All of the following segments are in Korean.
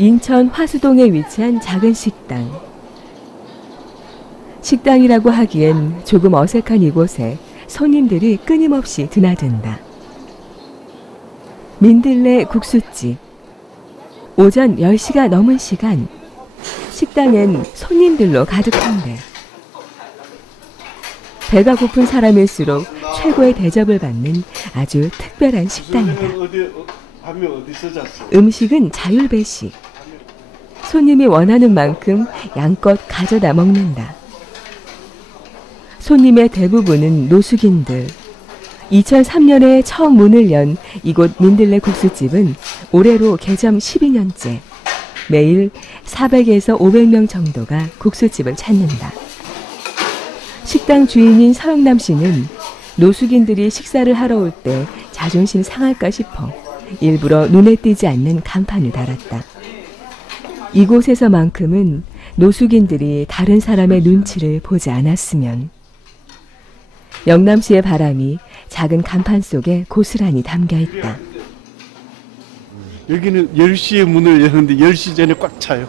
인천 화수동에 위치한 작은 식당. 식당이라고 하기엔 조금 어색한 이곳에 손님들이 끊임없이 드나든다. 민들레 국수집. 오전 10시가 넘은 시간, 식당엔 손님들로 가득한데 배가 고픈 사람일수록 최고의 대접을 받는 아주 특별한 식당이다. 음식은 자율배식. 손님이 원하는 만큼 양껏 가져다 먹는다. 손님의 대부분은 노숙인들. 2003년에 처음 문을 연 이곳 민들레 국수집은 올해로 개점 12년째. 매일 400에서 500명 정도가 국수집을 찾는다. 식당 주인인 서영남 씨는 노숙인들이 식사를 하러 올 때 자존심 상할까 싶어 일부러 눈에 띄지 않는 간판을 달았다. 이곳에서만큼은 노숙인들이 다른 사람의 눈치를 보지 않았으면. 영남 씨의 바람이 작은 간판 속에 고스란히 담겨 있다. 여기는 10시에 문을 여는데 10시 전에 꽉 차요.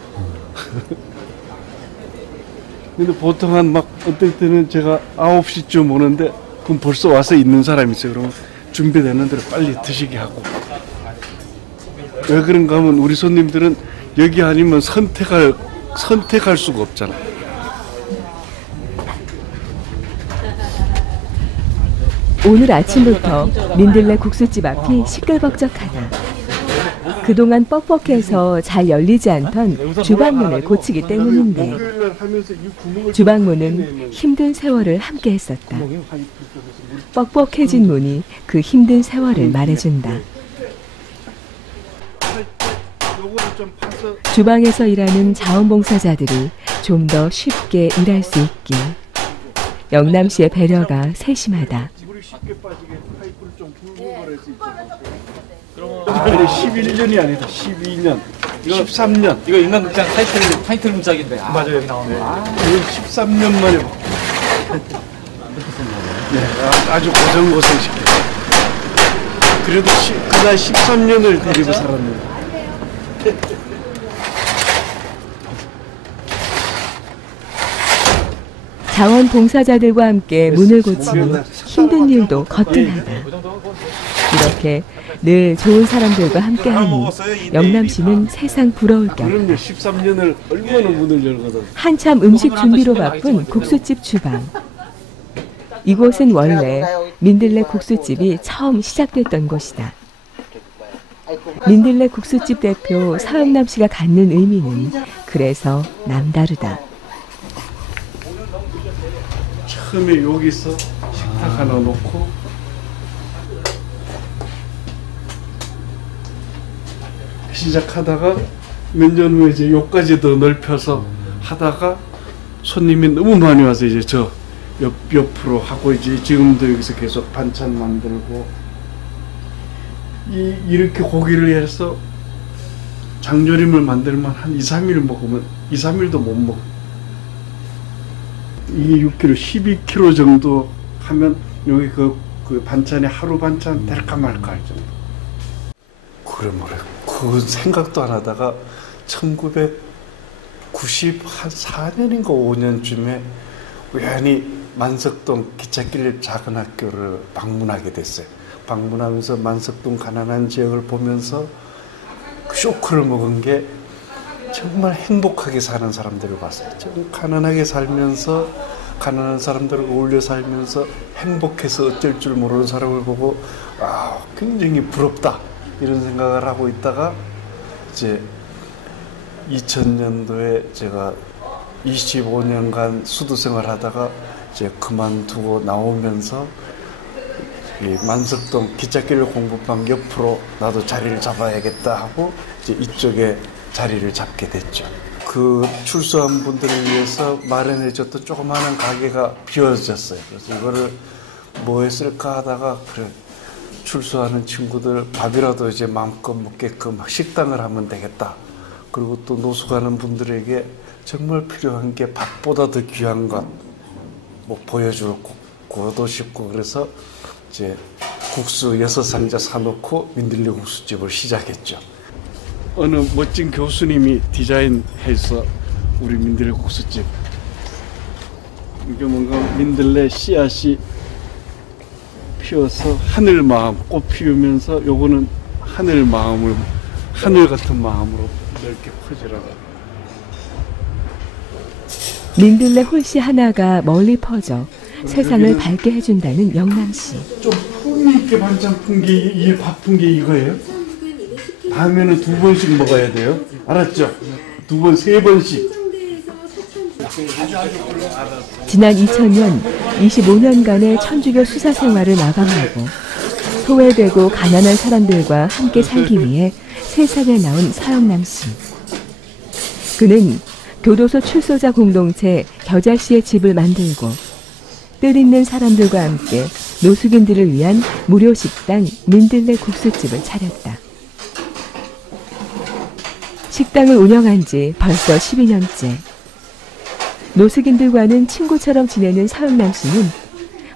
근데 보통 어떨 때는 제가 9시쯤 오는데 그럼 벌써 와서 있는 사람이 있어요. 그러면 준비되는 대로 빨리 드시게 하고. 왜 그런가 하면 우리 손님들은 여기 아니면 선택할 수가 없잖아. 오늘 아침부터 민들레 국수집 앞이 시끌벅적하다. 그동안 뻑뻑해서 잘 열리지 않던 주방문을 고치기 때문인데 주방문은 힘든 세월을 함께 했었다. 뻑뻑해진 문이 그 힘든 세월을 말해준다. 주방에서 일하는 자원봉사자들이 좀 더 쉽게 일할 수 있길. 영남 씨의 배려가 세심하다. 11년이 아니다. 12년, 13년. 이거 인간극장 타이틀 문짝인데. 맞아요. 이거 13년 만에. 네, 아주 고생 시켰어요. 그래도 그날 13년을 데리고 살았는데. 자원봉사자들과 함께 문을 고치니 힘든 일도 거뜬하다. 이렇게 늘 좋은 사람들과 함께하니 영남 씨는 세상 부러울 게 없다. 13년을 얼마나 문을 열거든. 한참 음식 준비로 바쁜 국수집 주방. 이곳은 원래 민들레 국수집이 처음 시작됐던 곳이다. 민들레 국수집 대표 서영남 씨가 갖는 의미는 그래서 남다르다. 처음에 여기서 식탁 하나 놓고 시작하다가 몇 년 후에 이제 여기까지 더 넓혀서 하다가 손님이 너무 많이 와서 이제 저 옆으로 하고 이제 지금도 여기서 계속 반찬 만들고 이렇게 고기를 해서 장조림을 만들면 한 2, 3일 먹으면 2, 3일도 못 먹어. 이게 6kg, 12kg 정도 하면 여기 그 반찬이 하루 반찬 될까 말까 할 정도. 그래 뭐래. 그 생각도 안 하다가 1994년인가 5년쯤에 우연히 만석동 기찻길 작은 학교를 방문하게 됐어요. 방문하면서 만석동 가난한 지역을 보면서 그 쇼크를 먹은 게 정말 행복하게 사는 사람들을 봤어요. 좀 가난하게 살면서 가난한 사람들과 어울려 살면서 행복해서 어쩔 줄 모르는 사람을 보고 굉장히 부럽다 이런 생각을 하고 있다가 이제 2000년도에 제가 25년간 수도 생활하다가 이제 그만두고 나오면서 이 만석동 기찻길 공부방 옆으로 나도 자리를 잡아야겠다 하고 이제 이쪽에 자리를 잡게 됐죠. 그 출소한 분들을 위해서 마련해줬던 조그마한 가게가 비워졌어요. 그래서 이거를 뭐 했을까 하다가 그래 출소하는 친구들 밥이라도 이제 마음껏 먹게끔 식당을 하면 되겠다. 그리고 또 노숙하는 분들에게 정말 필요한 게 밥보다 더 귀한 것 뭐 보여줄 거도 싶고 그래서 이제 국수 6상자 사놓고 민들레 국수집을 시작했죠. 어느 멋진 교수님이 디자인해서 우리 민들레 국수집. 이게 뭔가 민들레 씨앗이 피어서 하늘 마음, 꽃 피우면서 요거는 하늘 마음을, 하늘 같은 마음으로 넓게 퍼지라고. 민들레 홀씨 하나가 멀리 퍼져 세상을 밝게 해준다는 영남씨. 좀 풍미 있게 반찬 푼게, 이 밥 푼 게 이거예요? 다음에는 2번씩 먹어야 돼요. 알았죠? 2번, 3번씩. 지난 2000년 25년간의 천주교 수사 생활을 마감하고 소외되고 가난한 사람들과 함께 살기 위해 세상에 나온 서영남 씨. 그는 교도소 출소자 공동체 겨자씨의 집을 만들고 뜻 있는 사람들과 함께 노숙인들을 위한 무료 식당 민들레 국수집을 차렸다. 식당을 운영한 지 벌써 12년째. 노숙인들과는 친구처럼 지내는 서영남 씨는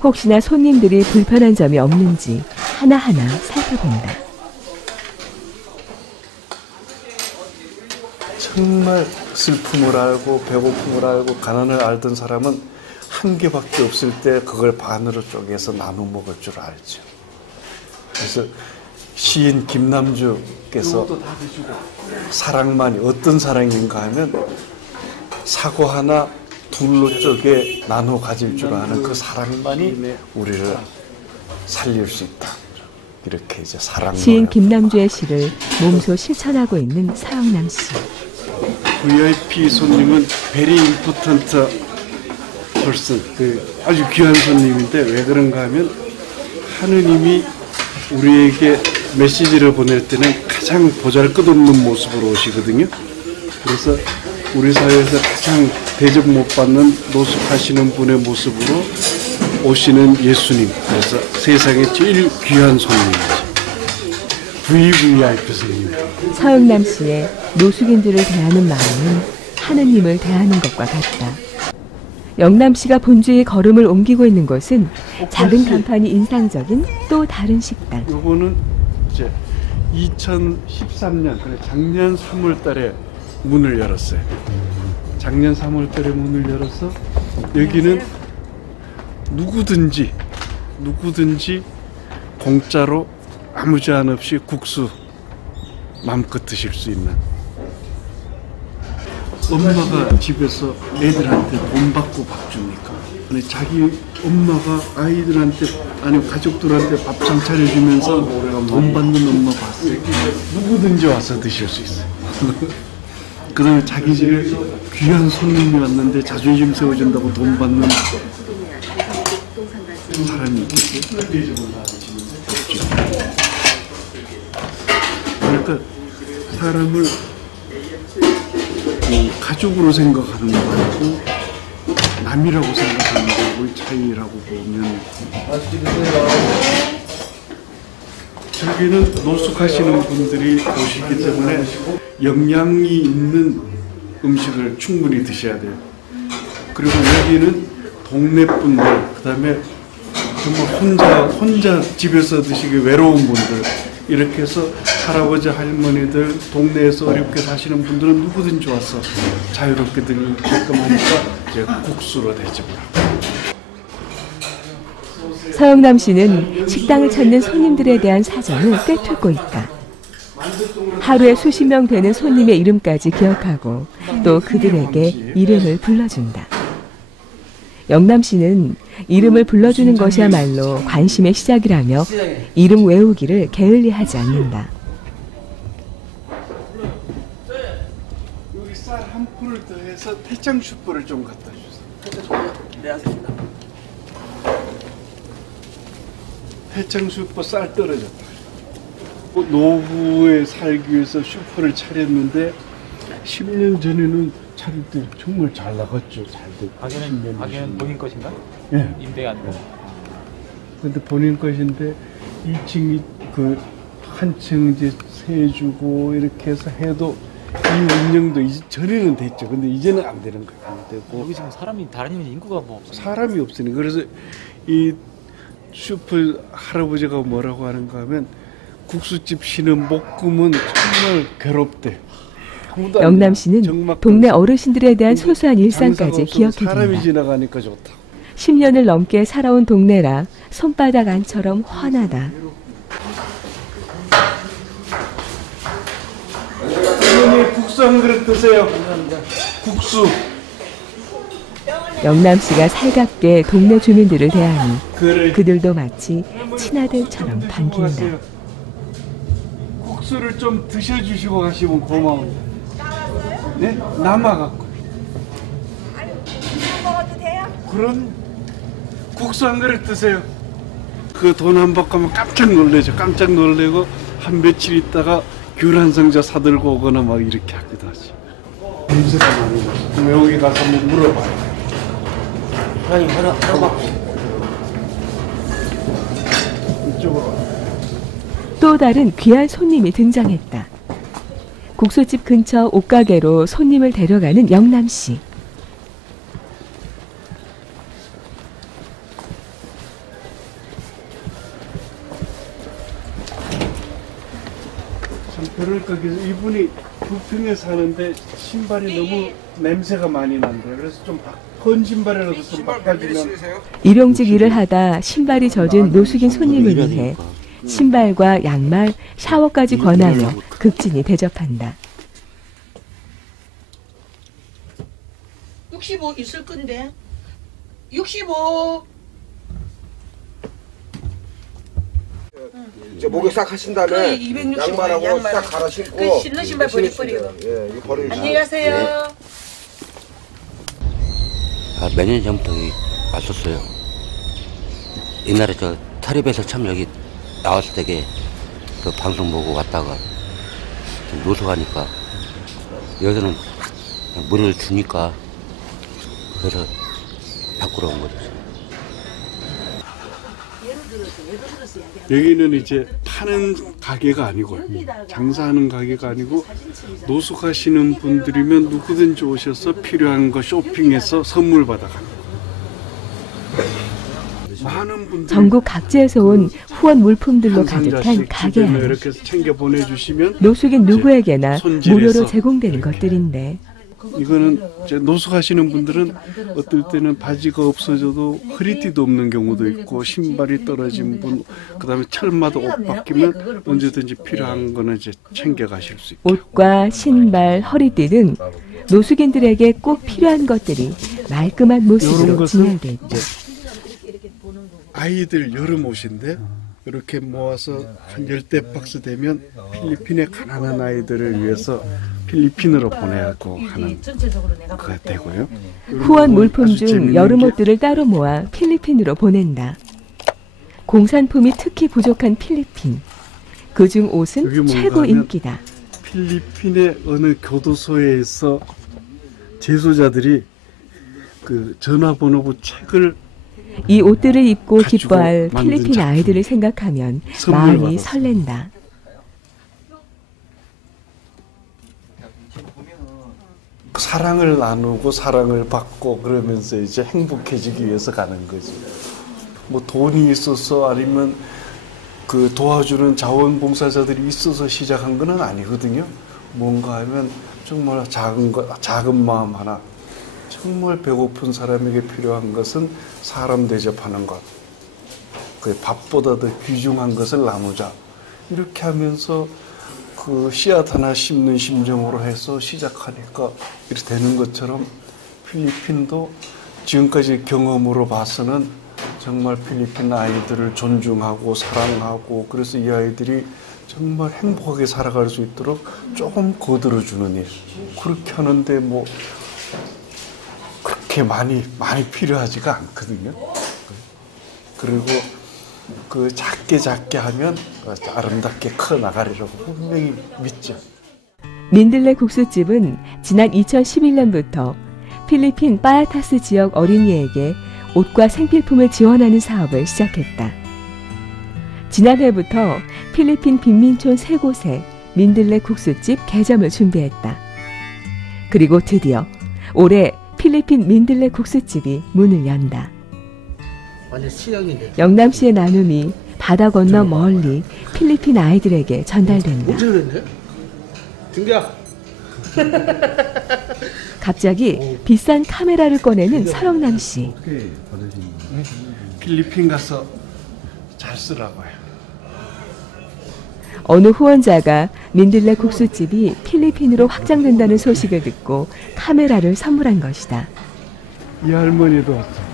혹시나 손님들이 불편한 점이 없는지 하나하나 살펴본다. 정말 슬픔을 알고 배고픔을 알고 가난을 알던 사람은 한 개밖에 없을 때 그걸 반으로 쪼개서 나눠 먹을 줄 알죠. 그래서 시인 김남주께서 사랑만이 어떤 사랑인가 하면 사고 하나 둘로 쪼개 나눠 가질 줄 아는 그 사랑만이 우리를 살릴 수 있다. 이렇게 이제 사랑. 시인 김남주의 시를 몸소 실천하고 있는 서영남 씨. VIP 손님은 very important person, 아주 귀한 손님인데 왜 그런가 하면 하느님이 우리에게 메시지를 보낼 때는 가장 보잘것없는 모습으로 오시거든요. 그래서 우리 사회에서 가장 대접 못 받는 노숙하시는 분의 모습으로 오시는 예수님. 그래서 세상에 제일 귀한 손님이지. VVIP 손님. 서영남 씨의 노숙인들을 대하는 마음은 하느님을 대하는 것과 같다. 영남 씨가 본주의 걸음을 옮기고 있는 곳은 작은 간판이 인상적인 또 다른 식당. 요거는 이제 2013년, 작년 3월 달에 문을 열었어요. 작년 3월 달에 문을 열어서 여기는 누구든지 공짜로 아무 제한 없이 국수 마음껏 드실 수 있는. 엄마가 집에서 애들한테 돈 받고 밥 줍니까? 아니 자기 엄마가 아이들한테 아니 가족들한테 밥상 차려주면서 돈 받는 엄마 봤어요. 누구든지 와서 드실 수 있어요. 그 다음에 자기 집에 귀한 손님이 왔는데 자존심 세워준다고 돈 받는 사람이 있겠어요? 없죠. 그러니까 사람을 가족으로 생각하는 거하고 남이라고 생각하는 거의 차이라고 보면, 여기는 노숙하시는 분들이 오시기 때문에 영양이 있는 음식을 충분히 드셔야 돼요. 그리고 여기는 동네 분들, 그다음에 정말 혼자 집에서 드시기 외로운 분들, 이렇게 해서 할아버지 할머니들 동네에서 어렵게 사시는 분들은 누구든지 와서 자유롭게 들게끔 하니까 이제 국수로 대접을 하고. 서영남 씨는 식당을 찾는 손님들에 대한 사정을 꿰뚫고 있다. 하루에 수십 명 되는 손님의 이름까지 기억하고 또 그들에게 이름을 불러준다. 영남 씨는 이름을 불러주는 것이야말로 관심의 시작이라며 이름 외우기를 게을리하지 않는다. 여기 쌀 한 푼을 더해서 태창 슈퍼를 좀 갖다 주세요. 네, 알겠습니다. 태창 슈퍼 쌀 떨어졌다. 노후에 살기 위해서 슈퍼를 차렸는데 10년 전에는 차릴 때 정말 잘 나갔죠. 잘 됐고. 가게는 본인 것인가? 예. 임대가 아니고. 근데 본인 것인데 2층이 그 한층 이제 세주고 이렇게 해서 해도 이 운영도 전에는 됐죠. 근데 이제는 안 되는 거예요. 안 되고. 여기 지금 사람이 다니는 인구가 뭐 없어요. 사람이 없으니. 그래서 이 슈퍼 할아버지가 뭐라고 하는가 하면 국수집 쉬는 목금은 정말 괴롭대. 영남 씨는 동네 어르신들에 대한 소소한 일상까지 기억해둔다. 사람이 지나가니까 좋다. 10년을 넘게 살아온 동네라 손바닥 안처럼 환하다. 어머니 국수 한 그릇 드세요. 국수. 영남 씨가 살갑게 동네 주민들을 대하니 그래. 그들도 마치 친아들처럼 반긴다. 수고하세요. 국수를 좀 드셔주시고 가시면 고마워요. 네? 남아갖고. 먹어도 돼요? 그럼 국수 한 그릇 드세요. 그 돈 안 받고 하면 깜짝 놀래죠. 깜짝 놀래고 한 며칠 있다가 귤 한 상자 사들고 오거나 막 이렇게 하기도 하지. 냄새가 많이 나서. 그럼 여기 가서 한번 물어봐요. 아니 하나 이쪽으로. 또 다른 귀한 손님이 등장했다. 국수집 근처 옷가게로 손님을 데려가는 영남 씨. 그러니까 이분이 부평에 사는데 신발이 너무 냄새가 많이 난대요. 그래서 좀 헌 신발이라도 좀 바꿔주면. 일용직 일을 하다 신발이 젖은 노숙인 손님을 위해 신발과 양말, 샤워까지 권하며 극진히 대접한다. 65 있을 건데. 65. 이제 목욕 싹 하신 다음에 260 양말하고 양말. 싹 갈아 신고 그 신는 신발 버리고. 예, 이거 버리고. 안녕히 가세요. 몇 년 전부터 여기 왔었어요. 옛날에 저 타립에서 참 여기 나왔을 때게 그 방송 보고 왔다가 좀 노숙하니까 여기서는 그냥 물을 주니까 그래서 바꾸러 온 거죠. 여기는 이제 파는 가게가 아니고요. 장사하는 가게가 아니고 노숙하시는 분들이면 누구든지 오셔서 필요한 거 쇼핑해서 선물 받아가는 거예요. 많은 분들이 전국 각지에서 온 후원 물품들로 한 가득한 상자씩 가게 집에 안. 이렇게 챙겨 보내주시면 노숙인 누구에게나 손질해서 무료로 제공되는 것들인데 이거는 이제 노숙하시는 분들은 어떨 때는 바지가 없어져도 허리띠도 없는 경우도 있고 신발이 떨어진 분, 그다음에 철마다 옷 바뀌면 언제든지 필요한 거는 이제 챙겨 가실 수 있고. 옷과 신발, 허리띠 등 노숙인들에게 꼭 필요한 것들이 말끔한 이런 모습으로 것은 진열돼 있다. 이제 아이들 여름 옷인데 이렇게 모아서 한 10대 박스 되면 필리핀의 가난한 아이들을 위해서 필리핀으로 보내고 하는 그가 되고요. 후원 물품 아주 중 재밌는 여름 게 옷들을 따로 모아 필리핀으로 보낸다. 공산품이 특히 부족한 필리핀. 그중 여기 옷은 뭔가 최고 하면 인기다. 필리핀의 어느 교도소에서 재소자들이 그 전화번호부 책을 이 옷들을 입고 가지고 기뻐할 만든 필리핀 작품. 아이들을 생각하면 선물 마음이 받았어요. 설렌다. 사랑을 나누고 사랑을 받고 그러면서 이제 행복해지기 위해서 가는 거지. 뭐 돈이 있어서 아니면 그 도와주는 자원봉사자들이 있어서 시작한 건 아니거든요. 뭔가 하면 정말 작은 마음 하나. 정말 배고픈 사람에게 필요한 것은 사람 대접하는 것. 그 밥보다 더 귀중한 것을 나누자. 이렇게 하면서 그 씨앗 하나 심는 심정으로 해서 시작하니까 이렇게 되는 것처럼 필리핀도 지금까지 경험으로 봐서는 정말 필리핀 아이들을 존중하고 사랑하고 그래서 이 아이들이 정말 행복하게 살아갈 수 있도록 조금 거들어주는 일. 그렇게 하는데 뭐 그렇게 많이 필요하지가 않거든요. 그리고 그 작게 하면 아름답게 커 나가리라고 분명히 믿죠. 민들레 국수집은 지난 2011년부터 필리핀 파야타스 지역 어린이에게 옷과 생필품을 지원하는 사업을 시작했다. 지난해부터 필리핀 빈민촌 3곳에 민들레 국수집 개점을 준비했다. 그리고 드디어 올해 필리핀 민들레 국수집이 문을 연다. 완전 시작인데. 영남 씨의 나눔이 바다 건너 멀리 필리핀 아이들에게 전달된다. 어떻게 됐네? 등기야. 갑자기 비싼 카메라를 꺼내는 서영남 씨. 필리핀 가서 잘 쓰라고요. 어느 후원자가 민들레 국수집이 필리핀으로 확장된다는 소식을 듣고 카메라를 선물한 것이다. 이 할머니도 왔어.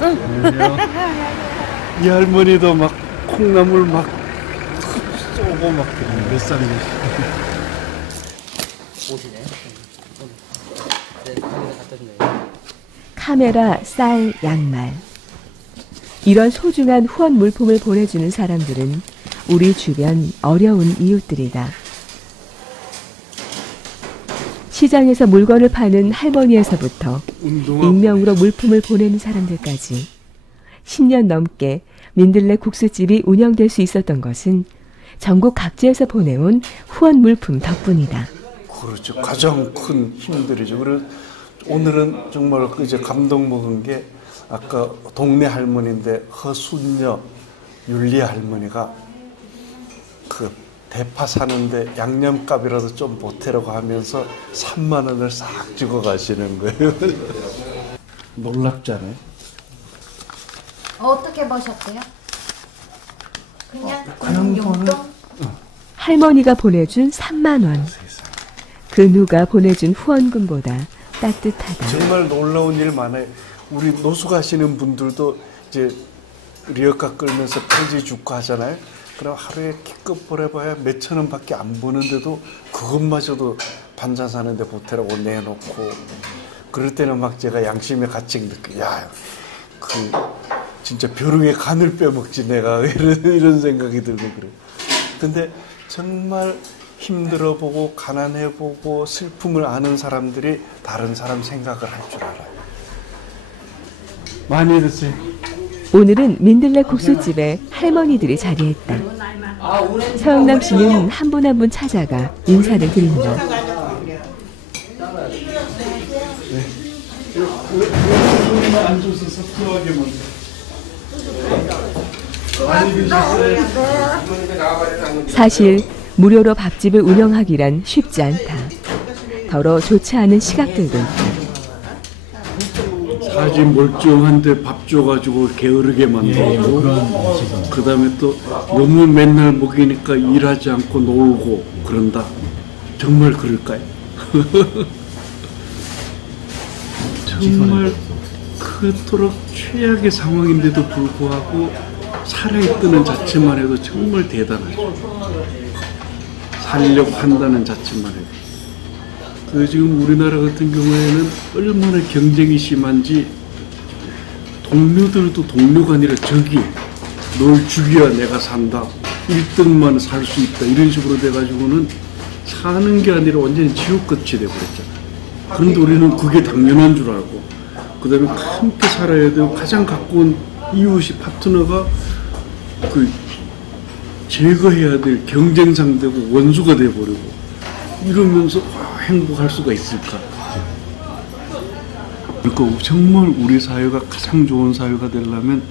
안녕하세요. 이 할머니도 막 콩나물 막 쏘고 막 몇 살이지? 옷이네. 네, 갖다 준다. 카메라, 쌀, 양말. 이런 소중한 후원 물품을 보내주는 사람들은 우리 주변 어려운 이웃들이다. 시장에서 물건을 파는 할머니에서부터 익명으로 물품을 보내는 사람들까지 10년 넘게 민들레 국수집이 운영될 수 있었던 것은 전국 각지에서 보내온 후원 물품 덕분이다. 그렇죠. 가장 큰 힘들이죠. 그래서 오늘은 정말 이제 감동 먹은 게 아까 동네 할머니인데 허순녀 윤리 할머니가 그 대파 사는데 양념값이라도 좀 보태라고 하면서 3만 원을 싹 주고 가시는 거예요. 놀랍잖아요. 어떻게 버셨대요? 그냥 그냥 용돈? 할머니가 보내준 3만 원. 그 누가 보내준 후원금보다 따뜻하다. 정말 놀라운 일 많아요. 우리 노숙 하시는 분들도 이제 리어카 끌면서 편지 주고 하잖아요. 그럼 하루에 키껏 보내봐야 몇천 원밖에 안 버는데도 그것마저도 반찬 사는데 보태라고 내놓고 그럴 때는 막 제가 양심의 가책 느껴. 야, 그 진짜 벼룩의 간을 빼먹지 내가 이런 생각이 들고 그래요. 근데 정말 힘들어보고 가난해보고 슬픔을 아는 사람들이 다른 사람 생각을 할 줄 알아요. 많이 드세요. 오늘은 민들레 국수집에 할머니들이 자리했다. 서영남 씨는 한 분 한 분 찾아가 인사를 드린다. 앉아서 섭섭하게 먹는. 많이 드셨어요? 사실 무료로 밥집을 운영하기란 쉽지 않다. 더러 좋지 않은 시각들도 있다. 사지 멀쩡한데 밥 줘가지고 게으르게 만들고 그 다음에 또 너무 맨날 먹이니까 일하지 않고 놀고 그런다. 정말 그럴까요? 정말 그토록 최악의 상황인데도 불구하고 살아있다는 자체만 해도 정말 대단하죠. 살려고 한다는 자체만 해도. 그 지금 우리나라 같은 경우에는 얼마나 경쟁이 심한지 동료들도 동료가 아니라 적이 널 죽여야 내가 산다. 1등만 살 수 있다. 이런 식으로 돼가지고는 사는 게 아니라 완전히 지옥같이 돼버렸잖아요. 그런데 우리는 그게 당연한 줄 알고 그 다음에 함께 살아야 되고 가장 가까운 이웃이 파트너가 그 제거해야 될 경쟁 상대고 원수가 돼버리고 이러면서 행복할 수가 있을까? 그러니까 정말 우리 사회가 가장 좋은 사회가 되려면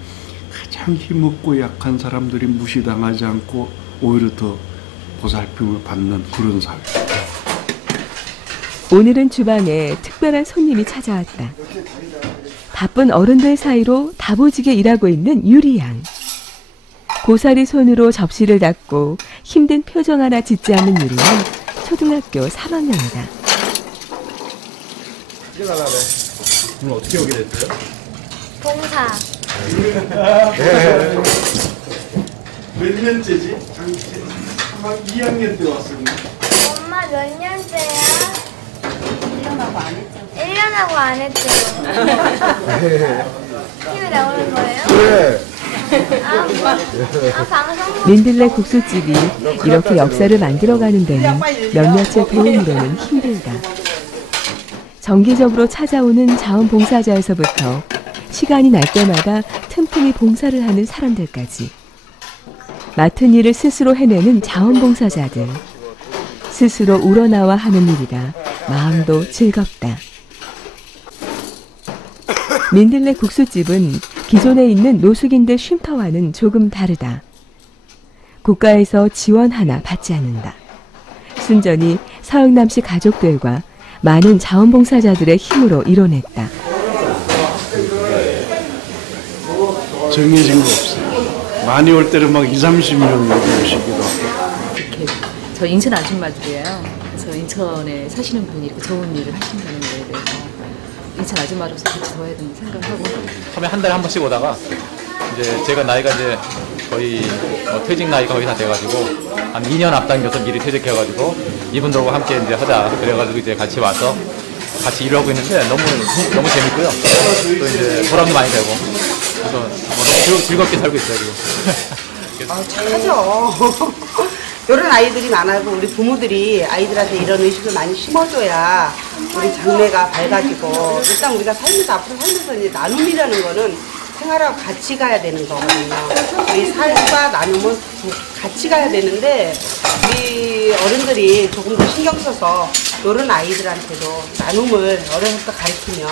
가장 힘없고 약한 사람들이 무시당하지 않고 오히려 더 보살핌을 받는 그런 사회. 오늘은 주방에 특별한 손님이 찾아왔다. 바쁜 어른들 사이로 다부지게 일하고 있는 유리양. 고사리 손으로 접시를 닦고 힘든 표정 하나 짓지 않는 유리양. 초등학교 3학년이다. 오늘 어떻게 오게 됐어요? 봉사. 몇 년째지? 2학년 때 왔었는데. 엄마 몇 년째야? 1년하고 안 했죠. TV에 나오는 거예요? 그래. 방송. 민들레 국수집이 이렇게 역사를 만들어가는 데는 몇몇의 도움으로는 힘들다. 정기적으로 찾아오는 자원봉사자에서부터 시간이 날 때마다 틈틈이 봉사를 하는 사람들까지 맡은 일을 스스로 해내는 자원봉사자들. 스스로 우러나와 하는 일이라 마음도 즐겁다. 민들레 국수집은 기존에 있는 노숙인들 쉼터와는 조금 다르다. 국가에서 지원 하나 받지 않는다. 순전히 서영남 씨 가족들과 많은 자원봉사자들의 힘으로 이뤄냈다. 정해진 거 없어요. 많이 올 때는 막 20, 30명 여기 오시기도 하고. 이렇게 저 인천 아줌마들이에요. 그래서 인천에 사시는 분이 이렇게 좋은 일을 하신다는 거에 대해서 인천 아줌마로서 같이 더 해야 된다는 생각하고. 처음에 한 달에 한 번씩 오다가 이제 제가 나이가 이제 거의 퇴직 나이가 거의 다 돼가지고 한 2년 앞당겨서 미리 퇴직해가지고 이분들과 함께 이제 하자 그래가지고 이제 같이 와서 같이 일하고 있는데 너무 재밌고요. 또 이제 보람도 많이 되고 그래서 너무 즐겁게 살고 있어요 지금. 착하죠. 이런 아이들이 많아도 우리 부모들이 아이들한테 이런 의식을 많이 심어줘야 우리 장래가 밝아지고 일단 우리가 살면서 앞으로 살면서 이제 나눔이라는 거는 생활하고 같이 가야 되는 거거든요. 우리 삶과 나눔은 같이 가야 되는데 우리 어른들이 조금 더 신경 써서 이런 아이들한테도 나눔을 어려서부터 가르치면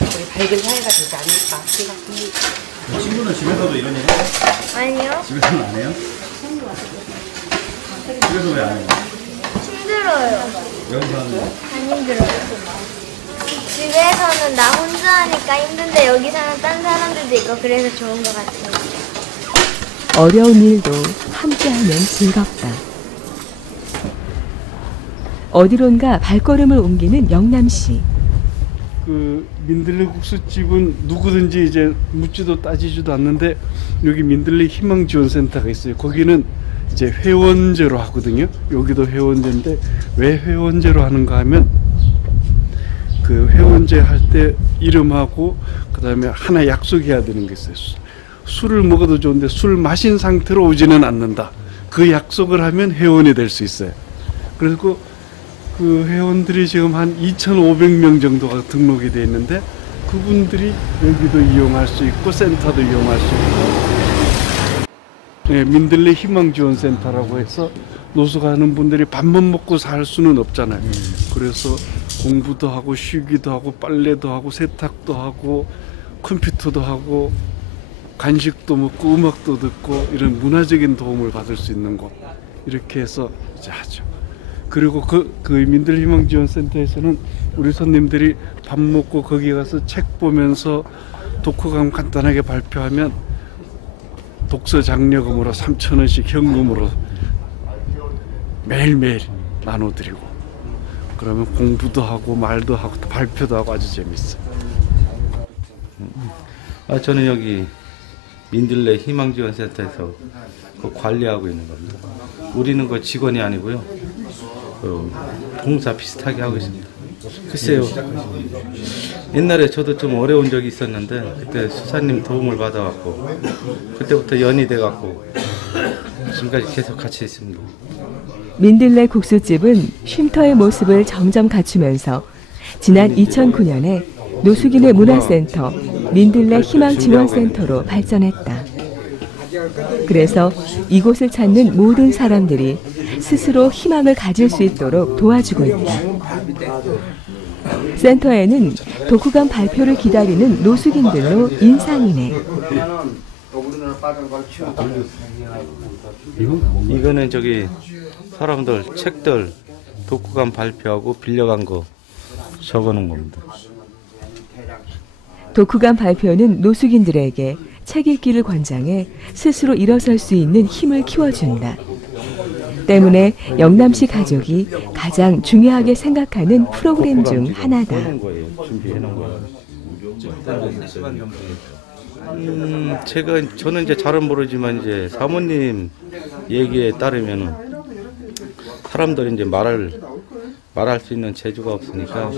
우리 밝은 사회가 되지 않을까 생각합니다. 친구는 집에서도 이런 일 해요? 아니요. 집에서는 안 해요? 집에서 왜 안 해요? 힘들어요. 여기서 하는 거? 안 힘들어요. 집에서는 나 혼자 하니까 힘든데 여기서는 딴 사람들도 있고 그래서 좋은 것 같아요. 어려운 일도 함께하면 즐겁다. 어디론가 발걸음을 옮기는 영남 씨. 그 민들레 국수집은 누구든지 이제 묻지도 따지지도 않는데 여기 민들레 희망지원센터가 있어요. 거기는 이제 회원제로 하거든요. 여기도 회원제인데 왜 회원제로 하는가 하면 그 회원제 할 때 이름하고 그다음에 하나 약속해야 되는 게 있어요. 술을 먹어도 좋은데 술 마신 상태로 오지는 않는다. 그 약속을 하면 회원이 될 수 있어요. 그래서 그 회원들이 지금 한 2,500명 정도가 등록이 돼 있는데 그분들이 여기도 이용할 수 있고 센터도 이용할 수 있고. 네, 민들레 희망지원센터라고 해서 노숙하는 분들이 밥만 먹고 살 수는 없잖아요. 그래서 공부도 하고 쉬기도 하고 빨래도 하고 세탁도 하고 컴퓨터도 하고 간식도 먹고 음악도 듣고 이런 문화적인 도움을 받을 수 있는 곳 이렇게 해서 이제 하죠. 그리고 그 민들레 희망지원센터에서는 우리 손님들이 밥 먹고 거기 가서 책 보면서 독후감 간단하게 발표하면 독서 장려금으로 3,000원씩 현금으로 매일매일 나눠드리고 그러면 공부도 하고 말도 하고 발표도 하고 아주 재밌어요. 저는 여기 민들레 희망지원센터에서 그 관리하고 있는 겁니다. 우리는 그 직원이 아니고요. 봉사 비슷하게 하고 있습니다. 글쎄요. 옛날에 저도 좀 어려운 적이 있었는데 그때 수사님 도움을 받아갖고 그때부터 연이 돼갖고 지금까지 계속 같이 있습니다. 민들레 국수집은 쉼터의 모습을 점점 갖추면서 지난 2009년에 노숙인의 문화센터 민들레 희망지원센터로 발전했다. 그래서 이곳을 찾는 모든 사람들이 스스로 희망을 가질 수 있도록 도와주고 있다. 센터에는 독후감 발표를 기다리는 노숙인들로 인산이네. 이거는 저기 사람들 책들 독후감 발표하고 빌려간 거 적어놓은 겁니다. 독후감 발표는 노숙인들에게 책 읽기를 권장해 스스로 일어설 수 있는 힘을 키워준다. 때문에 영남씨 가족이 가장 중요하게 생각하는 프로그램 중 하나다. 저는 이제 잘은 모르지만 이제 사모님 얘기에 따르면은 사람들이 이제 말할 수 있는 재주가 없으니까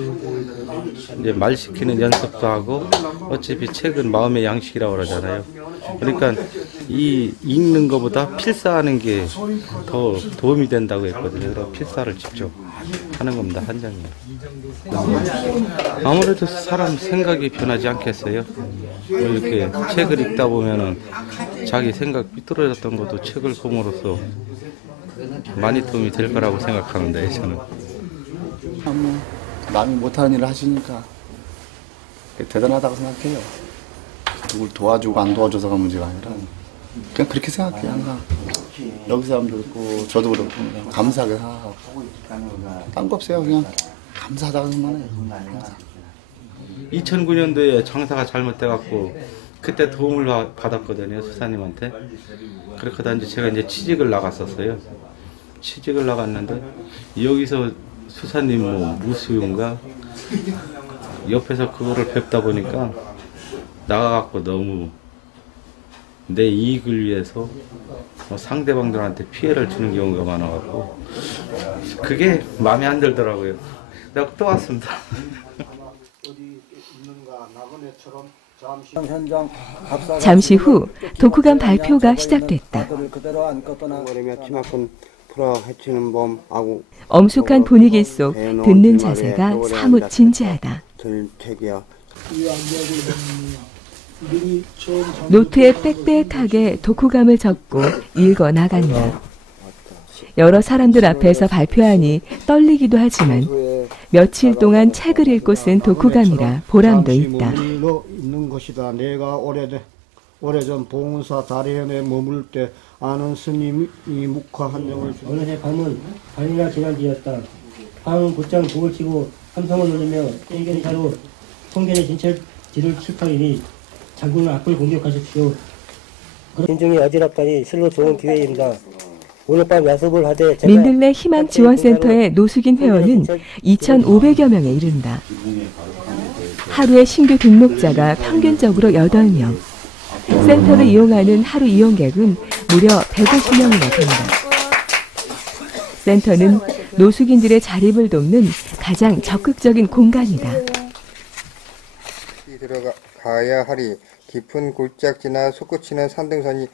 이제 말 시키는 연습도 하고 어차피 책은 마음의 양식이라고 그러잖아요. 그러니까 이 읽는 것보다 필사하는 게 더 도움이 된다고 했거든요. 그래서 필사를 직접 하는 겁니다. 한 장이요. 아무래도 사람 생각이 변하지 않겠어요. 이렇게 책을 읽다 보면은 자기 생각 삐뚤어졌던 것도 책을 봄으로써 많이 도움이 될 거라고 생각하는데 저는. 남이 못하는 일을 하시니까 대단하다고 생각해요. 누굴 도와주고 안 도와줘서가 문제가 아니라 그냥 그렇게 생각해요. 항상 여기 사람도 그렇고 저도 그렇고 그냥 감사하게 생각하고 딴 거 없어요. 그냥 감사하다고 생각해요. 2009년도에 장사가 잘못돼갖고 그때 도움을 받았거든요, 수사님한테. 그렇게 이제 제가 이제 취직을 나갔었어요. 취직을 나갔는데 여기서 수사님 뭐 무수인가 옆에서 그거를 뵙다 보니까 나가갖고 너무 내 이익을 위해서 상대방들한테 피해를 주는 경우가 많아갖고 그게 마음에 안 들더라고요. 내가 또 왔습니다. 잠시 후 독후감 발표가 시작됐다. 엄숙한 분위기 속 듣는 자세가 사뭇 진지하다. 노트에 빽빽하게 독후감을 적고 읽어 나간다. 여러 사람들 앞에서 발표하니 떨리기도 하지만 며칠 동안 책을 읽고 쓴 독후감이라 보람도 있다. 있는 것이다. 내가 오래전 봉사 다리현에 머물 때 아는 스님이 묵화 한정을 어느 해 밤은 반이나 지난 뒤였다. 방은 곧장 북을 치고 함성을 누르며 일견이 차로 성전의 진찰지를 칠판이니 장군은 앞을 공격하십시오. 인중이 어지럽다니 실로 좋은 기회입니다. 오늘 밤 야습을 하되 민들레 희망지원센터의 노숙인 회원은 2,500여 명에 이른다. 하루에 신규 등록자가 평균적으로 8명. 센터를 이용하는 하루 이용객은 무려 150명이나 된다. 센터는 노숙인들의 자립을 돕는 가장 적극적인 공간이다. 들어가야 하리. 깊은 골짜기나 솟구치는 산등성이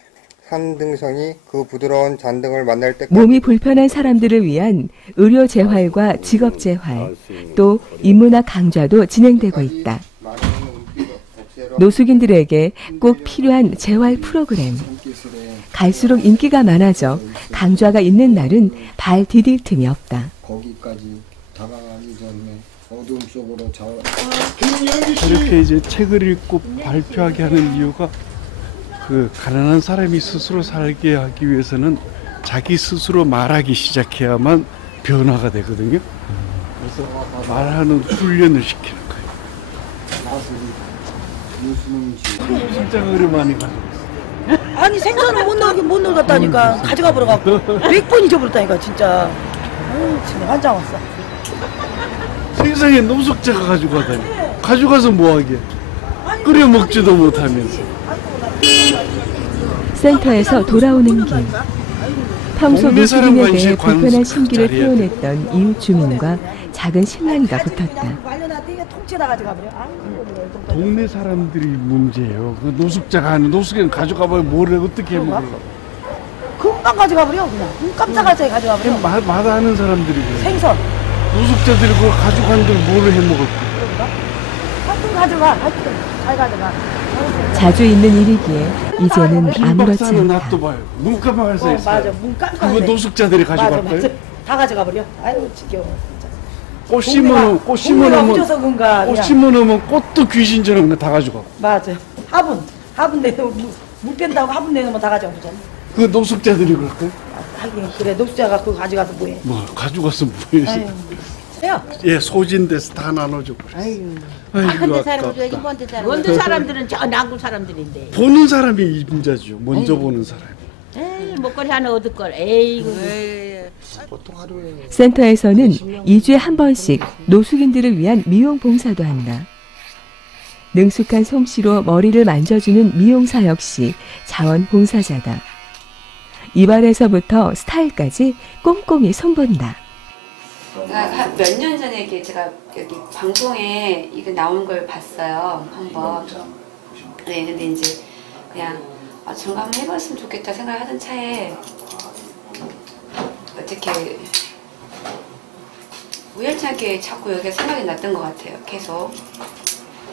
그 부드러운 잔등을 만날 때까지 몸이 불편한 사람들을 위한 의료 재활과 직업 재활, 또 인문학 강좌도 진행되고 있다. 노숙인들에게 꼭 필요한 재활 프로그램. 갈수록 인기가 많아져 강좌가 있는 날은 발 디딜 틈이 없다. 거기까지 다가가기 전에 어둠 속으로 이렇게 이제 책을 읽고 발표하게 하는 이유가 그 가난한 사람이 스스로 살게 하기 위해서는 자기 스스로 말하기 시작해야만 변화가 되거든요. 그래서 말하는 훈련을 시키는 거예요. 진짜 그리 많이 가져갔어. 아니 생선은 못 넣었다니까 가져가 버려갖고 몇 번 잊어버렸다니까 진짜. 진짜 환장 왔어. 세상에 노숙자가 가져가다니. 가져가서 뭐하게. 끓여 먹지도 못하면서. 센터에서 돌아오는 길. 평소 노숙인에 대해 불편한 심기를 표현했던 이웃 주민과 작은 실랑이가 붙었다. 동네 사람들이 문제예요. 그 노숙자가 하는 노숙인 가져가버려 뭐래 어떻게 먹어? 금방 가져가버려 그냥. 깜짝깜짝 가져가버려. 마다하는 사람들이 그래. 생선. 노숙자들이 그걸 가져간들 뭐를 해먹을 거야? 하여튼 가져가. 하여튼 잘 가져가. 자주 있는 일이기에 이제는 아무렇지 않다. 놔둬봐요. 눈 깜빡해서 했어요. 맞아. 눈 깜빡해. 그거 노숙자들이 가져갈 거예요? 맞아. 다 가져가버려. 아유 지겨워. 꽃 심어놓으면 꽃 심어놓으면 꽃도 귀신처럼 다 가져가. 맞아. 화분 내놓으면 물 뺀다고 화분 내놓으면 다 가져가잖아. 그 노숙자들이 그럴까요? 하긴 그래 노숙자가 그거 가져가서 뭐해? 뭐 가져가서 뭐해? 예, 소진돼서 다 나눠줘 그랬어. 아이고 사람들 먼저 사람들은 저 남구 사람들인데. 보는 사람이 임자죠. 먼저 보는 사람. 에이 먹거리 하나 얻을 걸. 에이구. 보통 하루에 센터에서는 2주에 한 번씩 노숙인들을 위한 미용 봉사도 한다. 능숙한 솜씨로 머리를 만져주는 미용사 역시 자원봉사자다. 이발에서부터 스타일까지 꼼꼼히 손본다. 몇 년 전에 이렇게 제가 여기 방송에 이거 나온 걸 봤어요. 한번. 네, 근데 이제 그냥 저런 거 한번 해봤으면 좋겠다 생각하던 차에 어떻게 우연찮게 자꾸 여기가 생각이 났던 것 같아요. 계속.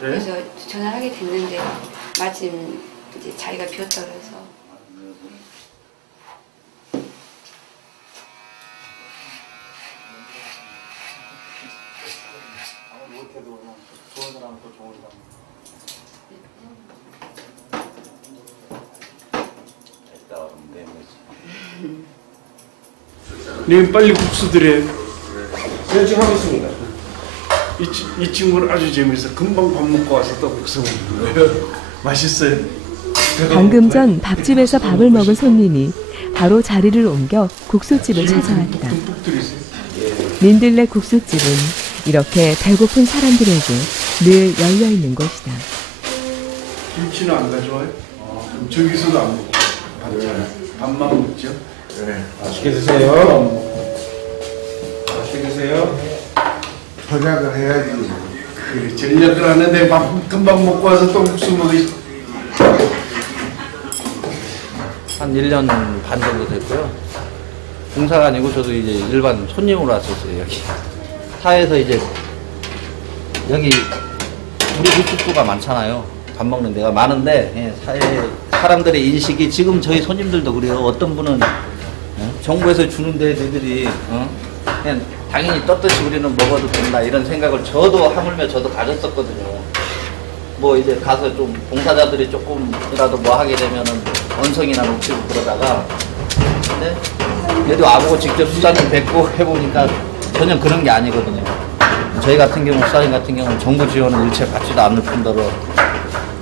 네? 그래서 전화를 하게 됐는데 마침 이제 자리가 비었다 그래서. 님 빨리 국수 드려. 네, 지금 하고 있습니다. 이 친구는 아주 재밌어. 금방 밥 먹고 와서 또 국수 먹는 거예요. 맛있어요. 방금 전 밥집에서 밥을 먹은 손님이 바로 자리를 옮겨 국수집을 찾아왔다. 민들레 국수집은 이렇게 배고픈 사람들에게 늘 열려 있는 곳이다. 김치는 안 가져와요? 그럼 저기서도 안 먹고 밥만 먹죠? 네. 맛있게 드세요. 맛있게 드세요. 전략을 해야지. 그래, 전략을 하는데 밥 금방 먹고 와서 또 국수 먹이. 한 1년 반 정도 됐고요. 공사가 아니고 저도 이제 일반 손님으로 왔었어요, 여기. 사에서 이제 여기 우리 국수가 많잖아요. 밥 먹는 데가 많은데 예, 사회 사람들의 인식이 지금 저희 손님들도 그래요. 어떤 분은 정부에서 주는데 너희들이 그냥 당연히 떳떳이 우리는 먹어도 된다 이런 생각을 저도 하물며 저도 가졌었거든요. 뭐 이제 가서 좀 봉사자들이 조금이라도 뭐 하게 되면은 언성이나 놓치고 그러다가 근데 얘도 와보고 직접 수사님 뵙고 해보니까 전혀 그런 게 아니거든요. 저희 같은 경우 수사님 같은 경우는 정부 지원을 일체 받지도 않을 뿐더러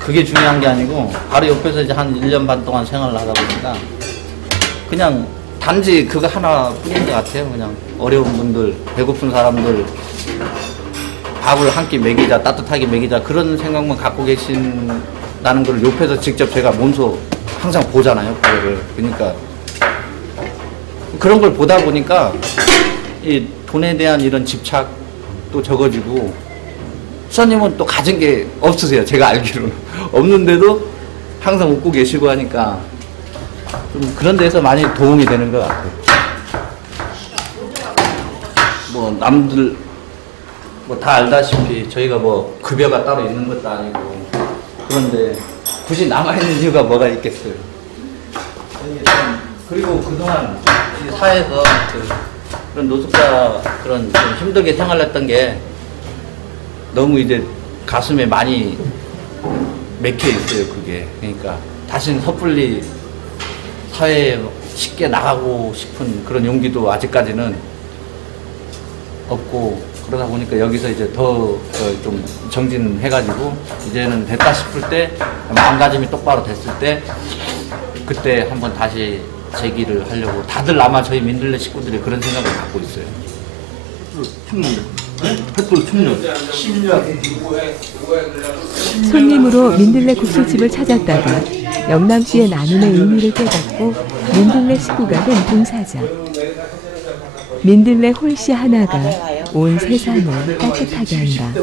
그게 중요한 게 아니고 바로 옆에서 이제 한 1년 반 동안 생활을 하다 보니까 그냥 단지 그거 하나뿐인 것 같아요. 그냥 어려운 분들, 배고픈 사람들 밥을 한 끼 먹이자, 따뜻하게 먹이자 그런 생각만 갖고 계신다는 걸 옆에서 직접 제가 몸소 항상 보잖아요. 그거를. 그러니까 그런 걸 보다 보니까 이 돈에 대한 이런 집착도 적어지고 수사님은 또 가진 게 없으세요. 제가 알기로는. 없는데도 항상 웃고 계시고 하니까 좀 그런 데서 많이 도움이 되는 것 같아요. 뭐 남들 뭐 다 알다시피 저희가 뭐 급여가 따로 있는 것도 아니고 그런데 굳이 남아있는 이유가 뭐가 있겠어요. 그리고 그동안 이 사회에서 그런 노숙자 그런 좀 힘들게 생활했던 게 너무 이제 가슴에 많이 맥혀 있어요. 그게. 그러니까 다시는 섣불리 사회에 쉽게 나가고 싶은 그런 용기도 아직까지는 없고 그러다 보니까 여기서 이제 더 좀 정진해가지고 이제는 됐다 싶을 때 마음가짐이 똑바로 됐을 때 그때 한번 다시 재기를 하려고 다들 아마 저희 민들레 식구들이 그런 생각을 갖고 있어요. 횃불 충전 10년 손님으로 민들레 국수집을 찾았다가 영남시의 나눔의 의미를 깨닫고 민들레 식구가 된 봉사자. 민들레 홀씨 하나가 온 세상을 따뜻하게 한다.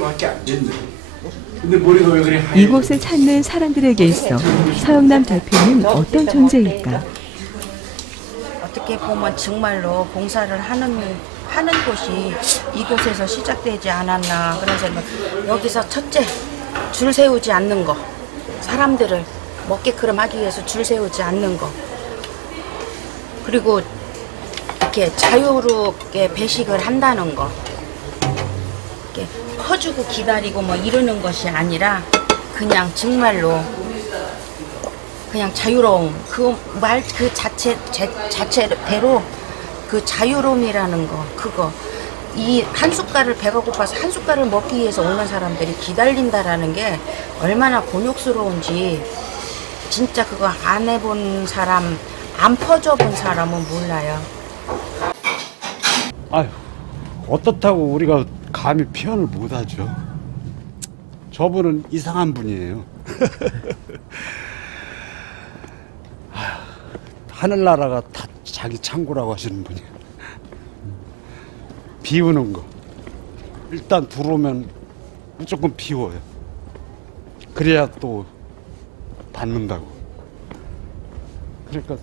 이곳을 찾는 사람들에게 있어 서영남 대표는 어떤 존재일까? 어떻게 보면 정말로 봉사를 하는 곳이 이곳에서 시작되지 않았나 그런 생각. 여기서 첫째, 줄 세우지 않는 거. 사람들을 먹게끔 하기 위해서 줄 세우지 않는 거. 그리고 이렇게 자유롭게 배식을 한다는 거. 이렇게 퍼주고 기다리고 뭐 이러는 것이 아니라 그냥 정말로 그냥 자유로움. 그 말 그 자체대로 그 자유로움이라는 거, 그거. 이 한 숟갈을 배가 고파서 한 숟갈을 먹기 위해서 오는 사람들이 기다린다라는 게 얼마나 곤욕스러운지 진짜 그거 안 해본 사람, 안 퍼줘본 사람은 몰라요. 아휴, 어떻다고 우리가 감히 표현을 못하죠. 저분은 이상한 분이에요. 하늘나라가 다 자기 창고라고 하시는 분이에요. 비우는 거 일단 들어오면 무조건 비워요. 그래야 또 받는다고. 그러니까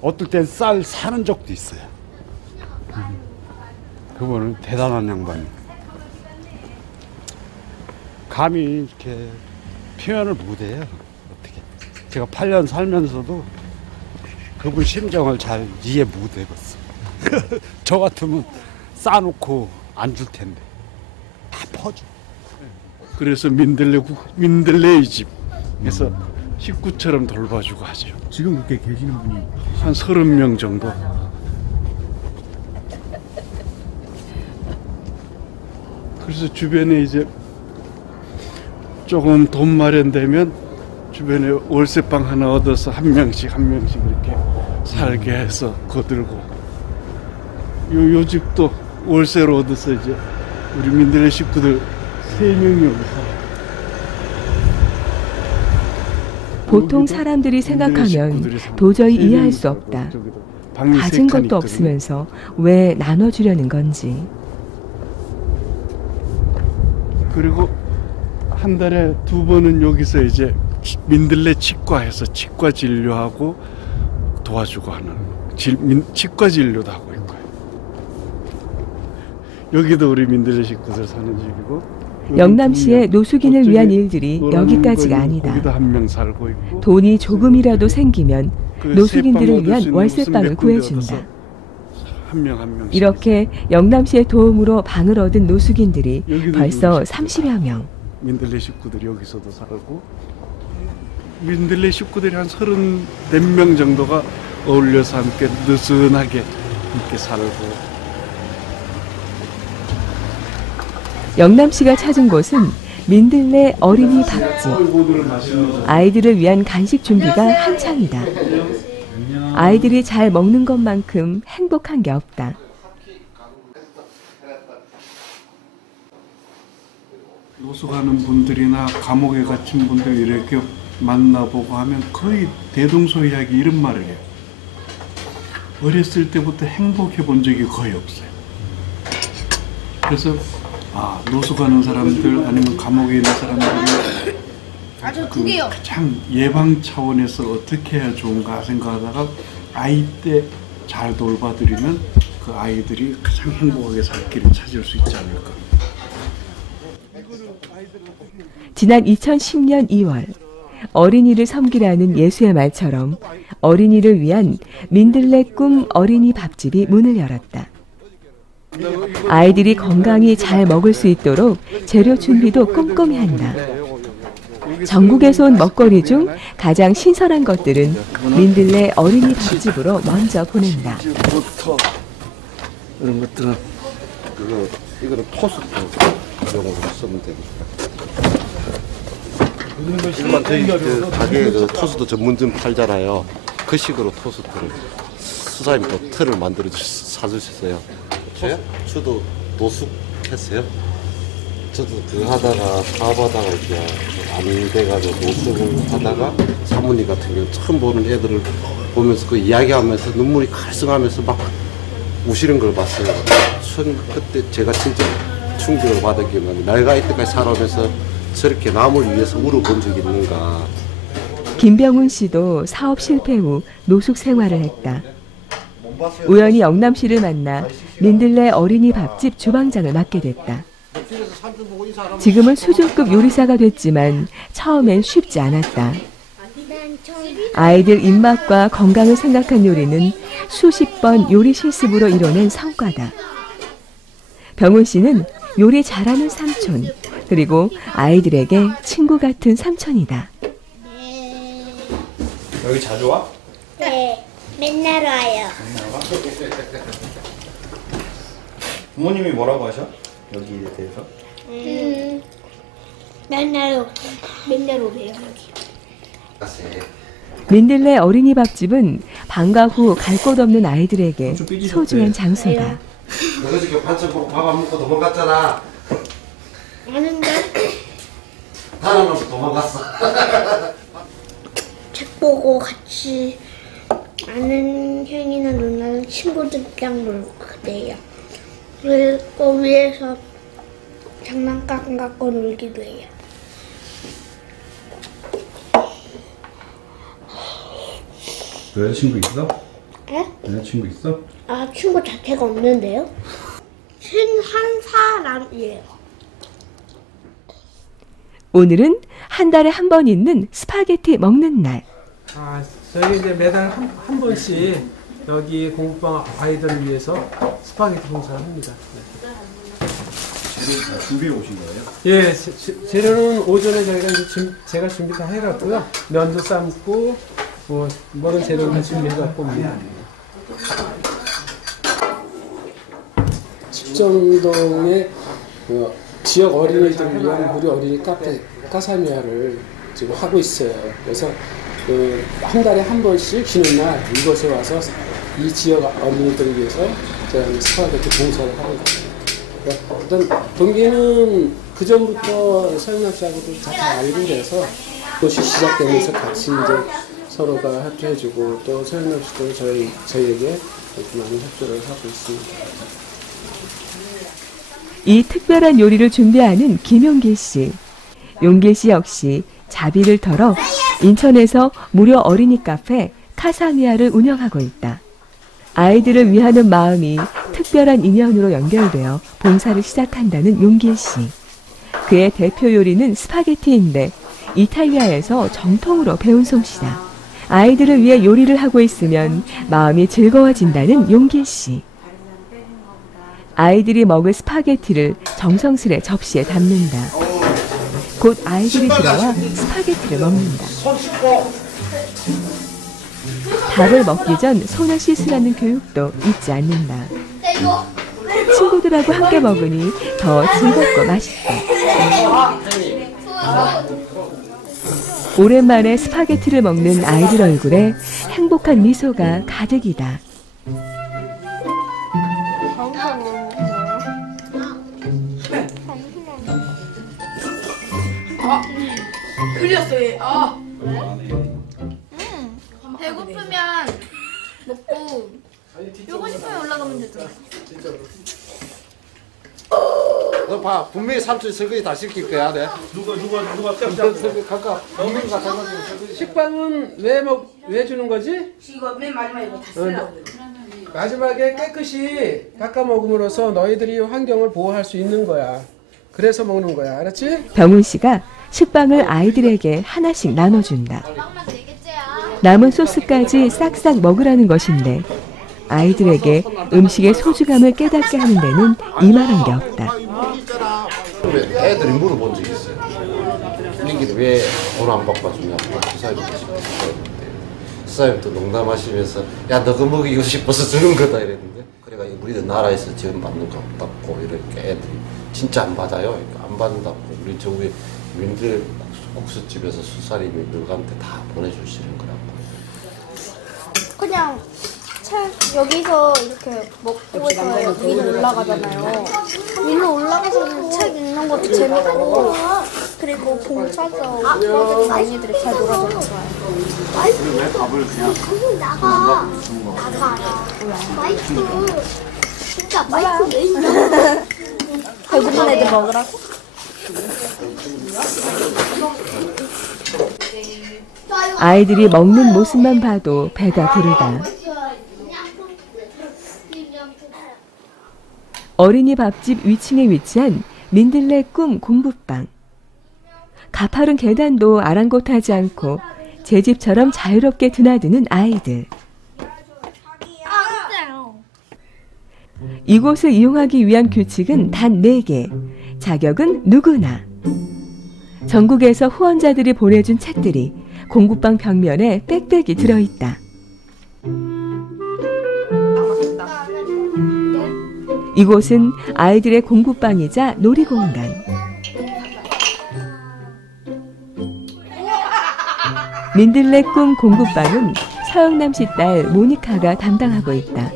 어떨 땐 쌀 사는 적도 있어요. 그분은 대단한 양반이에요. 감히 이렇게 표현을 못해요. 어떻게. 제가 8년 살면서도 그분 심정을 잘 이해 못 해봤어. 저 같으면 싸놓고 안 줄 텐데 다 퍼줘. 그래서 민들레의 집. 그래서 식구처럼 돌봐주고 하죠. 지금 그렇게 계시는 분이 한 30명 정도. 그래서 주변에 이제 조금 돈 마련되면 주변에 월세방 하나 얻어서 한 명씩 이렇게 살게 해서 거들고, 요 집도 월세로 얻어서 이제 우리 민들레 식구들 3명이 여기 살아요. 보통 사람들이 생각하면 도저히 이해할 수 없다. 가진 것도 없으면서 왜 나눠주려는 건지. 그리고 한 달에 2번은 여기서 이제 민들레 치과에서 치과 진료하고 도와주고 하는 치과 진료도 하고 있고요. 여기도 우리 민들레 식구들 사는 집이고, 영남시의 노숙인을 위한 일들이 여기까지가 아니다. 거기도 한 명 살고 있고, 돈이 조금이라도 생기면 노숙인들을 위한 월세방을 구해준다. 한 명. 이렇게 영남시의 도움으로 방을 얻은 노숙인들이 벌써 30여 명. 민들레 식구들이 여기서도 살고, 민들레 식구들이 한 34명 정도가 어울려서 함께 느슨하게 함께 살고. 영남시가 찾은 곳은 민들레 어린이 밥집. 아이들을 위한 간식 준비가 한창이다. 아이들이 잘 먹는 것만큼 행복한 게 없다. 노숙하는 분들이나 감옥에 갇힌 분들 이렇게 만나보고 하면 거의 대동소이하게 이런 말을 해요. 어렸을 때부터 행복해 본 적이 거의 없어요. 그래서 노숙하는 사람들 아니면 감옥에 있는 사람들이 가장 예방 차원에서 어떻게 해야 좋은가 생각하다가 아이 때 잘 돌봐드리면 그 아이들이 가장 행복하게 살 길을 찾을 수 있지 않을까. 지난 2010년 2월 어린이를 섬기라는 예수의 말처럼 어린이를 위한 민들레 꿈 어린이 밥집이 문을 열었다. 아이들이 건강히 잘 먹을 수 있도록 재료 준비도 꼼꼼히 한다. 전국에서 온 먹거리 중 가장 신선한 것들은 민들레 어린이 밥집으로 먼저 보낸다. 이런 것들은 이거는 토스트 용으로 쓰면 되니까. 일반 저희 그 가게에 그 토스트 전문점 팔잖아요. 그 식으로 토스트를 수사님 또 틀을 만들어 사주셨어요. 저도 노숙했어요. 저도 그 하다가 사업하다가 이제 안 돼가지고 노숙을 하다가 사모님 같은 경우 처음 보는 애들을 보면서 그 이야기하면서 눈물이 칼성하면서 막 우시는 걸 봤어요. 그때 제가 진짜 충격을 받은 게 내가 이때까지 살아오면서 저렇게 남을 위해서 울어본 적이 있는가. 김병훈 씨도 사업 실패 후 노숙 생활을 했다. 우연히 영남시를 만나 민들레 어린이 밥집 주방장을 맡게 됐다. 지금은 수준급 요리사가 됐지만 처음엔 쉽지 않았다. 아이들 입맛과 건강을 생각한 요리는 수십 번 요리 실습으로 이뤄낸 성과다. 병훈 씨는 요리 잘하는 삼촌, 그리고 아이들에게 친구 같은 삼촌이다. 여기 자주 와? 네, 맨날 와요. 부모님이 뭐라고 하셔? 여기에 대해서? 맨날 오래요, 여기. 민들레 어린이 밥집은 방과 후 갈 곳 없는 아이들에게 소중한 장소다. 너네 지금 반찬 보고 밥 안 먹고 도망갔잖아. 아는데? 다른 놈도 도망갔어. 책 보고 같이 아는 형이나 누나는 친구들이랑 놀고 그래요. 그리고 위에서 장난감 갖고 놀기도 해요. 여자친구 있어? 에? 여자친구 있어? 아, 친구 자체가 없는데요? 한 사람이에요. 오늘은 한 달에 한 번 있는 스파게티 먹는 날. 저희 이제 매달 한 번씩 여기 공부방 아이들을 위해서 스파게티 봉사를 합니다. 준비해 오신 거예요? 예, 재료는 오전에 저희가 이제 제가 준비 다 해갖고요. 면도 삶고 뭐 모든 재료를 다 준비해갖고 옵니다. 칩정동의 지역 어린이들을 위한 무료 어린이 카페 카사미아를 지금 하고 있어요. 그래서 한 달에 한 번씩 쉬는 날 이곳에 와서 이 지역 어린이들을 위해서 제가 스파게티 봉사를 하고 있습니다. 일단 동기는 그 전부터 서영남 씨하고도 잘 알고 그래서 이것이 시작되면서 같이 이제 서로가 협조해주고 또 서영남 씨도 저희에게 이렇게 많은 협조를 하고 있습니다. 이 특별한 요리를 준비하는 김용길 씨. 용길 씨 역시 자비를 털어 인천에서 무료 어린이 카페 카사미아를 운영하고 있다. 아이들을 위하는 마음이 특별한 인연으로 연결되어 봉사를 시작한다는 용길 씨. 그의 대표 요리는 스파게티인데 이탈리아에서 정통으로 배운 솜씨다. 아이들을 위해 요리를 하고 있으면 마음이 즐거워진다는 용길 씨. 아이들이 먹을 스파게티를 정성스레 접시에 담는다. 곧 아이들이 들어와 스파게티를 먹는다. 밥을 먹기 전 손을 씻으라는 교육도 잊지 않는다. 친구들하고 함께 먹으니 더 즐겁고 맛있다. 오랜만에 스파게티를 먹는 아이들 얼굴에 행복한 미소가 가득이다. 흘렸어요. 배고프면 먹고 요거 싶으면 올라가면 되잖아. 너 봐, 분명히 삼촌 설거지 다 시킬 거야, 네? 누가 가까 식빵은 왜 주는 거지? 이거 맨 마지막에 이거 다 쓰라고. 마지막에 깨끗이 닦아 먹음으로써 너희들이 환경을 보호할 수 있는 거야. 그래서 먹는 거야, 알았지? 병훈 씨가 식빵을 아이들에게 하나씩 나눠준다. 남은 소스까지 싹싹 먹으라는 것인데 아이들에게 음식의 소중함을 깨닫게 하는 데는 이만한 게 없다. 애들이 물어본 적이 있어요. 이게 왜 돈 안 바꿔주냐고 수사님한테 수사님도 농담하시면서 야 너 그 먹이고 싶어서 주는 거다 이랬는데 그래가 우리들 나라에서 지원 받는 거 없다고 이렇게 애들이 진짜 안 받아요. 그러니까 안 받는다고 우리 저 위에 민들 국수집에서 수사님이 너한테 다 보내주시는 거라고. 그냥 여기서 이렇게 먹고서 여기 위로 올라가잖아요. 위로 올라가서 책 읽는 것도 재밌고 그리고 봉사서 그런 아이들이 잘 놀아줘서 좋아요. 왜 밥을 그냥 나가. 마이크 진짜 마이크 왜 있나? 배고픈 애들 먹으라고? 아이들이 먹는 모습만 봐도 배가 부르다. 어린이 밥집 위층에 위치한 민들레 꿈 공부방. 가파른 계단도 아랑곳하지 않고 제 집처럼 자유롭게 드나드는 아이들. 이곳을 이용하기 위한 규칙은 단 4개. 자격은 누구나. 전국에서 후원자들이 보내준 책들이 공부방 벽면에 빽빽이 들어있다. 이곳은 아이들의 공부방이자 놀이공간. 민들레 꿈 공부방은 서영남 씨 딸 모니카가 담당하고 있다.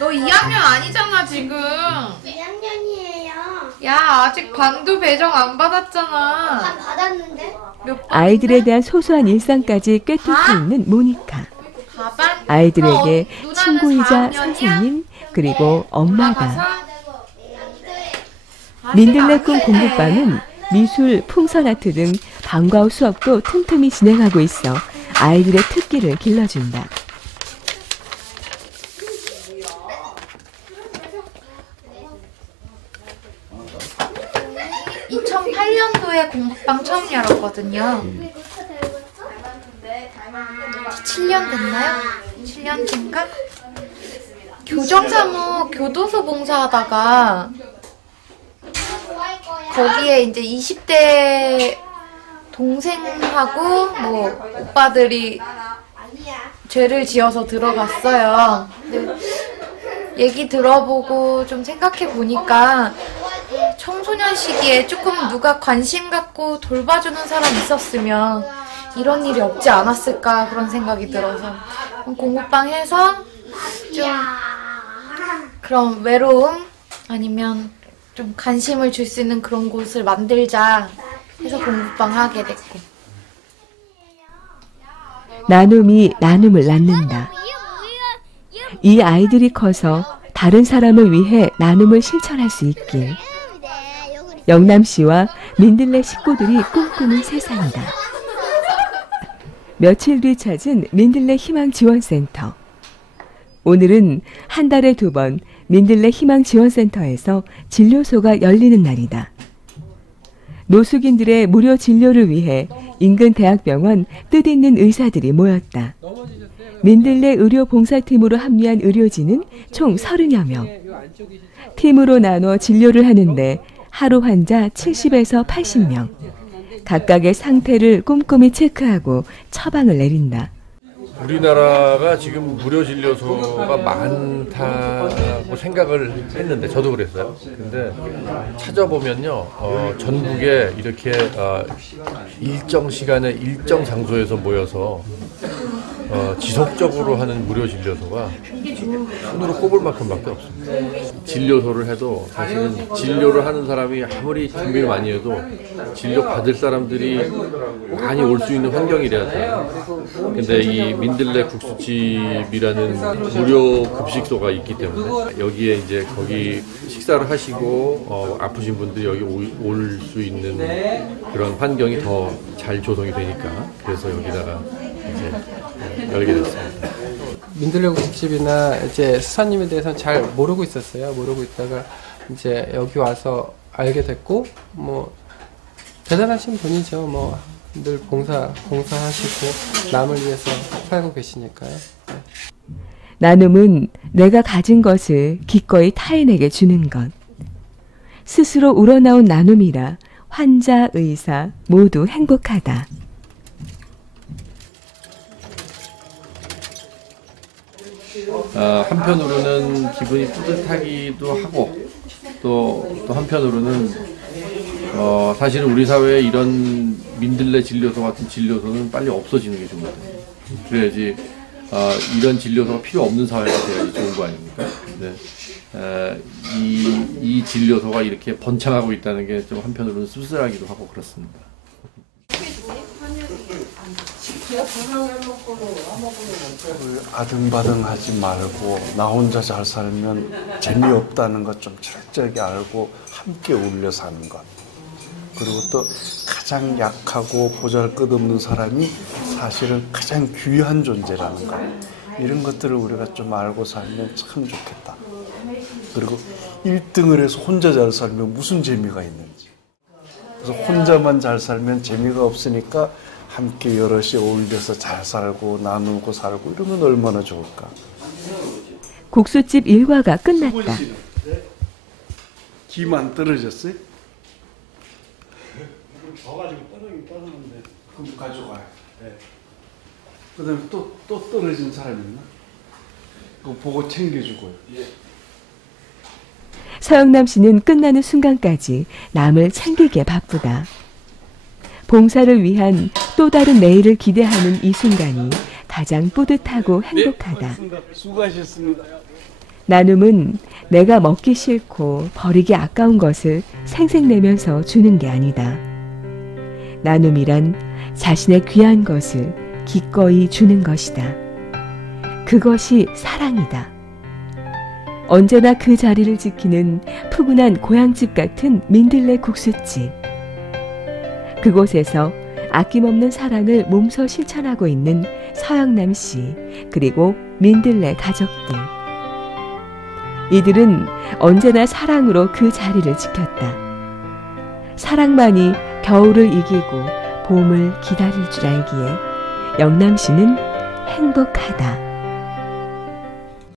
너 2학년 아니잖아 지금. 2학년이에요. 야 아직 반도 배정 안 받았잖아. 다 받았는데? 아이들에 대한 소소한 일상까지 꿰뚫고 있는 모니카. 아이들에게 친구이자 선생님 그리고 엄마다. 민들레 꿈 공부방은 미술, 풍선 아트 등 방과 후 수업도 틈틈이 진행하고 있어 아이들의 특기를 길러준다. 2008년도에 공부방 처음 열었거든요. 7년 됐나요? 7년 된가? 교정사무 교도소 봉사하다가 거기에 이제 20대 동생하고 뭐 오빠들이 죄를 지어서 들어갔어요. 근데 얘기 들어보고 좀 생각해 보니까 청소년 시기에 조금 누가 관심 갖고 돌봐주는 사람 있었으면 이런 일이 없지 않았을까 그런 생각이 들어서 공부방 해서 좀 그런 외로움 아니면 좀 관심을 줄 수 있는 그런 곳을 만들자 해서 공부방 하게 됐고. 나눔이 나눔을 낳는다. 이 아이들이 커서 다른 사람을 위해 나눔을 실천할 수 있길. 영남시와 민들레 식구들이 꿈꾸는 세상이다. 며칠 뒤 찾은 민들레 희망지원센터. 오늘은 한 달에 2번 민들레 희망지원센터에서 진료소가 열리는 날이다. 노숙인들의 무료 진료를 위해 인근 대학병원 뜻있는 의사들이 모였다. 민들레 의료봉사팀으로 합류한 의료진은 총 30여 명. 팀으로 나눠 진료를 하는데 하루 환자 70에서 80명. 각각의 상태를 꼼꼼히 체크하고 처방을 내린다. 우리나라가 지금 무료 진료소가 많다고 생각을 했는데 저도 그랬어요. 근데 찾아보면요, 전국에 이렇게 일정 시간에 일정 장소에서 모여서 지속적으로 하는 무료 진료소가 손으로 꼽을 만큼밖에 없습니다. 진료소를 해도 사실은 진료를 하는 사람이 아무리 준비를 많이 해도 진료 받을 사람들이 많이 올 수 있는 환경이라야 돼요. 근데 이 민들레 국수집이라는 무료 급식소가 있기 때문에 여기에 이제 거기 식사를 하시고 아프신 분들이 여기 올 수 있는 그런 환경이 더 잘 조성이 되니까 그래서 여기다가 이제 열게 됐습니다. 민들레 국수집이나 이제 수사님에 대해서는 잘 모르고 있었어요. 모르고 있다가 이제 여기 와서 알게 됐고 뭐 대단하신 분이죠. 뭐 늘 봉사하시고 남을 위해서 살고 계시니까요. 네. 나눔은 내가 가진 것을 기꺼이 타인에게 주는 것. 스스로 우러나온 나눔이라 환자, 의사 모두 행복하다. 한편으로는 기분이 뿌듯하기도 하고 또 한편으로는 사실은 우리 사회에 이런 민들레 진료소 같은 진료소는 빨리 없어지는 게 좋거든요. 그래야지 이런 진료소가 필요 없는 사회가 돼야지 좋은 거 아닙니까? 근데 이 진료소가 이렇게 번창하고 있다는 게 좀 한편으로는 씁쓸하기도 하고 그렇습니다. 아등바등하지 말고 나 혼자 잘 살면 재미없다는 것 좀 철저하게 알고 함께 울려 사는 것. 그리고 또 가장 약하고 보잘것없는 사람이 사실은 가장 귀한 존재라는 것. 이런 것들을 우리가 좀 알고 살면 참 좋겠다. 그리고 1등을 해서 혼자 잘 살면 무슨 재미가 있는지. 그래서 혼자만 잘 살면 재미가 없으니까 함께 여럿이 어울려서 잘 살고 나누고 살고 이러면 얼마나 좋을까. 국수집 일과가 끝났다. 기만 떨어졌어요? 져가지고 떨어졌는데 그럼 가져가요. 네. 그 다음에 또 떨어진 사람 있나? 그거 보고 챙겨주고요. 예. 서영남 씨는 끝나는 순간까지 남을 챙기기에 바쁘다. 봉사를 위한 또 다른 내일을 기대하는 이 순간이 가장 뿌듯하고 행복하다. 네, 수고하셨습니다. 나눔은 내가 먹기 싫고 버리기 아까운 것을 생색내면서 주는 게 아니다. 나눔이란 자신의 귀한 것을 기꺼이 주는 것이다. 그것이 사랑이다. 언제나 그 자리를 지키는 푸근한 고향집 같은 민들레 국수집. 그곳에서 아낌없는 사랑을 몸소 실천하고 있는 서영남 씨, 그리고 민들레 가족들. 이들은 언제나 사랑으로 그 자리를 지켰다. 사랑만이 겨울을 이기고 봄을 기다릴 줄 알기에 영남 씨는 행복하다.